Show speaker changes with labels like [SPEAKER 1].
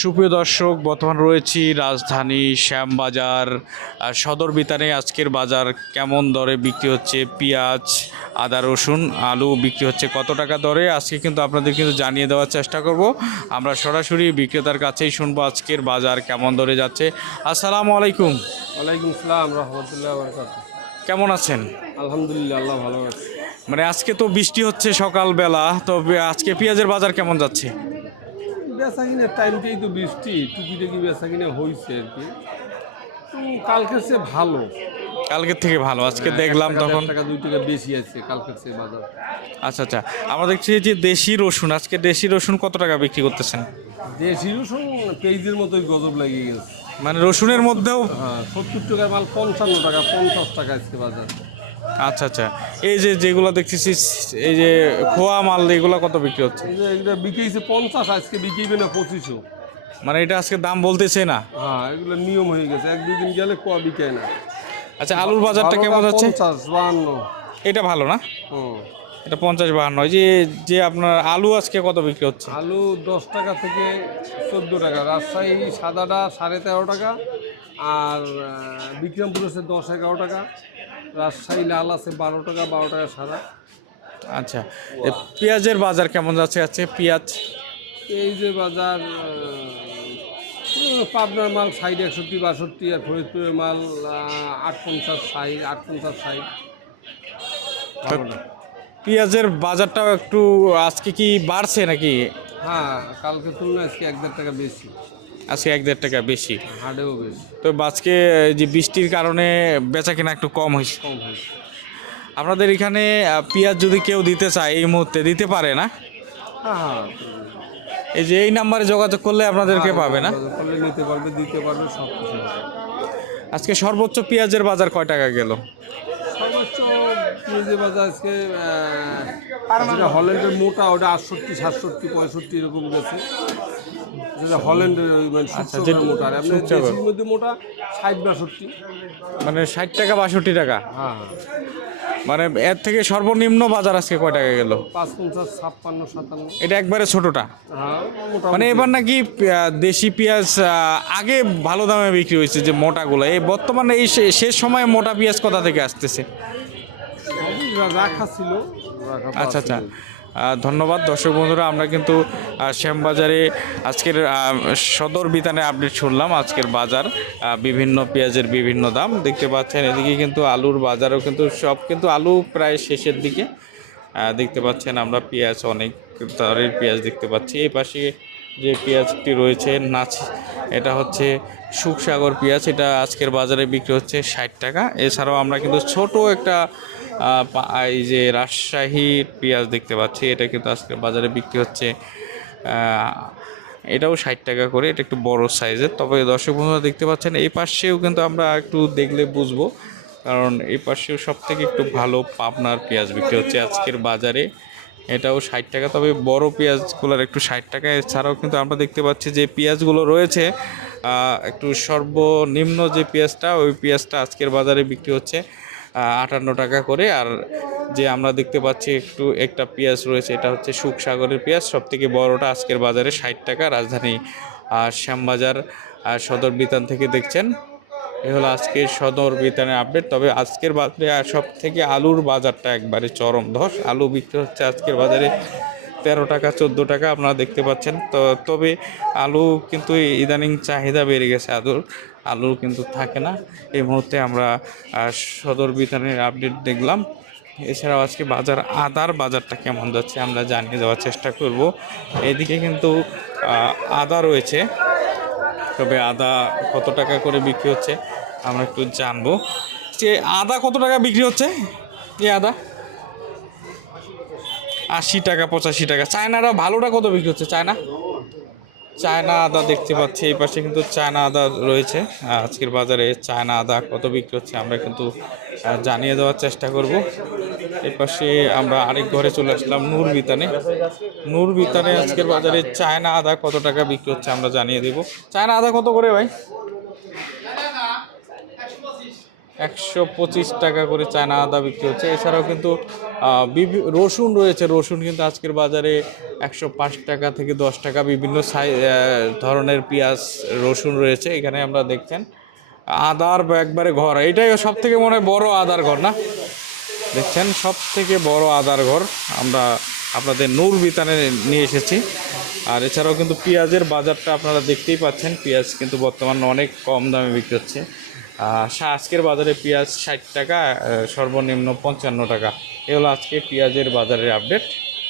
[SPEAKER 1] সুপ্রিয় দর্শক বর্তমান রয়েছি রাজধানী শ্যামবাজার। সদর বিতানে আজকের বাজার কেমন দরে বিক্রি হচ্ছে? পেঁয়াজ আদা রসুন আলু বিক্রি হচ্ছে কত টাকা দরে? আজকে কিন্তু আপনাদের কিন্তু জানিয়ে দেওয়ার চেষ্টা করব। আমরা সরাসরি বিক্রেতার কাছেই শুনব আজকের বাজার কেমন দরে যাচ্ছে। আসসালামু আলাইকুম।
[SPEAKER 2] ওয়ালাইকুম সালাম রহমতুল্লাহ
[SPEAKER 1] কেমন আছেন?
[SPEAKER 2] আলহামদুলিল্লাহ আল্লাহ ভালো আছে।
[SPEAKER 1] মানে আজকে তো বৃষ্টি হচ্ছে সকালবেলা তো আজকে পেঁয়াজের বাজার কেমন যাচ্ছে?
[SPEAKER 2] বেচা কিনে টাইমটাই তো বৃষ্টি টুকি টুকি বেচা কিনে হয়েছে আর কি। তো কালকের চেয়ে ভালো।
[SPEAKER 1] কালকের থেকে ভালো আজকে দেখলাম
[SPEAKER 2] এক টাকা,
[SPEAKER 1] তখন
[SPEAKER 2] টাকা দুই টাকা বেশি আছে কালকের চেয়ে বাজার।
[SPEAKER 1] আচ্ছা আচ্ছা। আমরা দেখছি যে দেশি রসুন আজকে দেশি রসুন কত টাকা বিক্রি করতেছেন?
[SPEAKER 2] দেশি রসুন পেঁয়াজের মতোই গজব লাগিয়ে গেছে।
[SPEAKER 1] মানে রসুনের মধ্যেও
[SPEAKER 2] হ্যাঁ সত্তর টাকার মাল পঞ্চান্ন টাকা পঞ্চাশ টাকা আজকে বাজার।
[SPEAKER 1] আচ্ছা আচ্ছা। এই যে যেগুলো দেখতেছি এই যে খোয়া মাল এগুলো কত বিক্রি হচ্ছে?
[SPEAKER 2] এই যে এগুলো বিকেছে পঞ্চাশ আজকে বিকেবে না পঁচিশও
[SPEAKER 1] মানে এটা আজকে দাম বলতেছে না?
[SPEAKER 2] হ্যাঁ এগুলো নিয়ম হয়ে গেছে। এক দুই দিন গেলে কোয়া বিকায় না।
[SPEAKER 1] আচ্ছা আলুর বাজারটা কেমন যাচ্ছে?
[SPEAKER 2] পঞ্চাশ বাহান্ন।
[SPEAKER 1] এটা ভালো না?
[SPEAKER 2] হুম।
[SPEAKER 1] এটা পঞ্চাশ বাহান্ন। যে যে আপনার আলু আজকে কত বিক্রি হচ্ছে?
[SPEAKER 2] আলু দশ টাকা থেকে চোদ্দ টাকা রাজশাহী সাদাটা সাড়ে তেরো টাকা আর বিক্রমপুর আছে দশ এগারো টাকা রাজশাহী লাল আছে বারো টাকা বারো টাকা সাদা।
[SPEAKER 1] আচ্ছা পেঁয়াজের বাজার কেমন যাচ্ছে আছে পেঁয়াজ?
[SPEAKER 2] এই যে বাজার পাবনার মাল ষাট একষট্টি বাষট্টি আর ফরিদপুরের মাল আট পঞ্চাশ ষাট আট পঞ্চাশ ষাট। ভালো
[SPEAKER 1] পেঁয়াজের বাজারটাও একটু আজকে কি বাড়ছে নাকি?
[SPEAKER 2] হ্যাঁ কালকে তুলনায় আজকে এক দেড় টাকা বেশি।
[SPEAKER 1] আজকে এক দেড় টাকা বেশি।
[SPEAKER 2] হাটেও বেশি।
[SPEAKER 1] তো আজকে যে বৃষ্টির কারণে বেচা কিনা একটু কম হয়েছে।
[SPEAKER 2] কম হয়েছে।
[SPEAKER 1] আপনাদের এখানে পেঁয়াজ যদি কেউ দিতে চায় এই মুহূর্তে দিতে পারে না?
[SPEAKER 2] হ্যাঁ হ্যাঁ।
[SPEAKER 1] এই যে এই নাম্বারে যোগাযোগ করলে আপনাদেরকে পাবে না?
[SPEAKER 2] করলে নিতে পারবে দিতে পারবে সব কিছু
[SPEAKER 1] আজকে সর্বোচ্চ পেঁয়াজের বাজার কয় টাকা গেল?
[SPEAKER 2] সর্বোচ্চ পেঁয়াজের বাজার আজকে যেটা হল্যান্ডের মোটা ওটা আটষট্টি সাতষট্টি পঁয়ষট্টি এরকম গেছে যেটা হল্যান্ডের ওই মানে মোটা। আর আপনার দেশির মধ্যে মোটা ষাট বাষট্টি।
[SPEAKER 1] মানে ষাট টাকা বাষট্টি টাকা?
[SPEAKER 2] হ্যাঁ।
[SPEAKER 1] মানে এর থেকে সর্বনিম্ন বাজার আজকে কয় টাকা গেল?
[SPEAKER 2] পাঁচ পঞ্চাশ ছাপ্পান্ন সাতান্ন।
[SPEAKER 1] এটা একবারে ছোটটা।
[SPEAKER 2] হ্যাঁ
[SPEAKER 1] মানে এবার নাকি দেশি পেঁয়াজ আগে ভালো দামে বিক্রি হয়েছে যে মোটাগুলো। এই বর্তমানে এই শেষ সময়ে মোটা পেঁয়াজ কোথা থেকে আসতেছে?
[SPEAKER 2] রাখা ছিল।
[SPEAKER 1] আচ্ছা আচ্ছা। ধন্যবাদ দর্শক বন্ধুরা আমরা কিন্তু শ্যামবাজারে আজকের সদর বিতানে আপডেট শুনলাম আজকের বাজার বিভিন্ন পেঁয়াজের বিভিন্ন দাম দেখতে পাচ্ছেন। এদিকে কিন্তু আলুর বাজারও কিন্তু সব কিন্তু আলু প্রায় শেষের দিকে দেখতে পাচ্ছেন আমরা পেঁয়াজ অনেক দরের পেঁয়াজ দেখতে পাচ্ছি। এই পাশে যে পেঁয়াজটি রয়েছে নাচ এটা হচ্ছে সুখসাগর পেঁয়াজ। এটা আজকের বাজারে বিক্রি হচ্ছে ষাট টাকা। এছাড়াও আমরা কিন্তু ছোট একটা এই যে রাজশাহীর পেঁয়াজ দেখতে পাচ্ছি, এটা কিন্তু আজকের বাজারে বিক্রি হচ্ছে এটাও ষাট টাকা করে, এটা একটু বড় সাইজের। তবে দর্শক বন্ধুরা দেখতে পাচ্ছেন, এই পাশেও কিন্তু আমরা একটু দেখলে বুঝব, কারণ এই পাশেও সব থেকে একটু ভালো পাবনার পেঁয়াজ বিক্রি হচ্ছে আজকের বাজারে। এটাও ষাট টাকা, তবে বড় পেঁয়াজগুলোর একটু ষাট টাকা। এছাড়াও কিন্তু আমরা দেখতে পাচ্ছি যে পেঁয়াজগুলো রয়েছে একটু সর্বনিম্ন যে পেঁয়াজটা, ওই পেঁয়াজটা আজকের বাজারে বিক্রি হচ্ছে। আটান্ন টাকা করে। আর যে আমরা দেখতে পাচ্ছি একটু একটা পেঁয়াজ রয়েছে, এটা হচ্ছে সুখসাগরের পেঁয়াজ। সব থেকে বড়োটা আজকের বাজারে ষাট টাকা, রাজধানী শ্যামবাজার সদর বিতান থেকে দেখছেন। এ হলো আজকের সদর বিতানের আপডেট তবে আজকের বাজারে সব থেকে আলুর বাজারটা একবারে চরম ধস। আলু বিক্রি হচ্ছে আজকের বাজারে তেরো টাকা, চোদ্দ টাকা, আপনারা দেখতে পাচ্ছেন। তো, তবে আলু কিন্তু ইদানিং চাহিদা বেড়ে গেছে আলুর। আলু কিন্তু থাকে না। এই মুহূর্তে আমরা সদর বিতানের আপডেট দেখলাম। এছাড়াও আজকে বাজার, আদার বাজারটা কেমন যাচ্ছে আমরা জানিয়ে দেওয়ার চেষ্টা করব। এদিকে কিন্তু আদা রয়েছে। তবে আদা কত টাকা করে বিক্রি হচ্ছে, আমরা একটু জানব। যে আদা কত টাকা বিক্রি হচ্ছে? এ আদা? আশি টাকা, পঁচাশি টাকা। চায়নারা ভালোটা কত বিক্রি হচ্ছে? চায়না? চায়না আদা দেখতে পাচ্ছি, এই পাশে কিন্তু চায়না আদা রয়েছে। আজকের বাজারে চায়না আদা কত বিক্রি হচ্ছে আমরা কিন্তু জানিয়ে দেওয়ার চেষ্টা করব। এই পাশে আমরা আরেক ঘরে চলে আসলাম নূর বিতানে নূর বিতানে আজকের বাজারে চায়না আদা কত টাকা বিক্রি হচ্ছে আমরা জানিয়ে দেব। চায়না আদা কত করে ভাই? একশো পঁচিশ টাকা করে চায়না আদা বিক্রি হচ্ছে। এছাড়াও কিন্তু রসুন রয়েছে। রসুন কিন্তু আজকের বাজারে একশো পাঁচ টাকা থেকে দশ টাকা। বিভিন্ন ধরনের পেঁয়াজ, রসুন রয়েছে। এখানে আমরা দেখছেন, আদার একবারে ঘর। এটাই সব থেকে মনে হয় বড়ো আদার ঘর, না? দেখছেন সব থেকে বড় আদার ঘর। আমরা আপনাদের নূর বিতানে নিয়ে এসেছি। আর এছাড়াও কিন্তু পেঁয়াজের বাজারটা আপনারা দেখতেই পাচ্ছেন। পেঁয়াজ কিন্তু বর্তমানে অনেক কম দামে বিক্রি হচ্ছে। আজকের বাজারে পেঁয়াজ ষাট টাকা সর্বনিম্ন পঞ্চান্ন টাকা। এগুলো আজকে পেঁয়াজের বাজারের আপডেট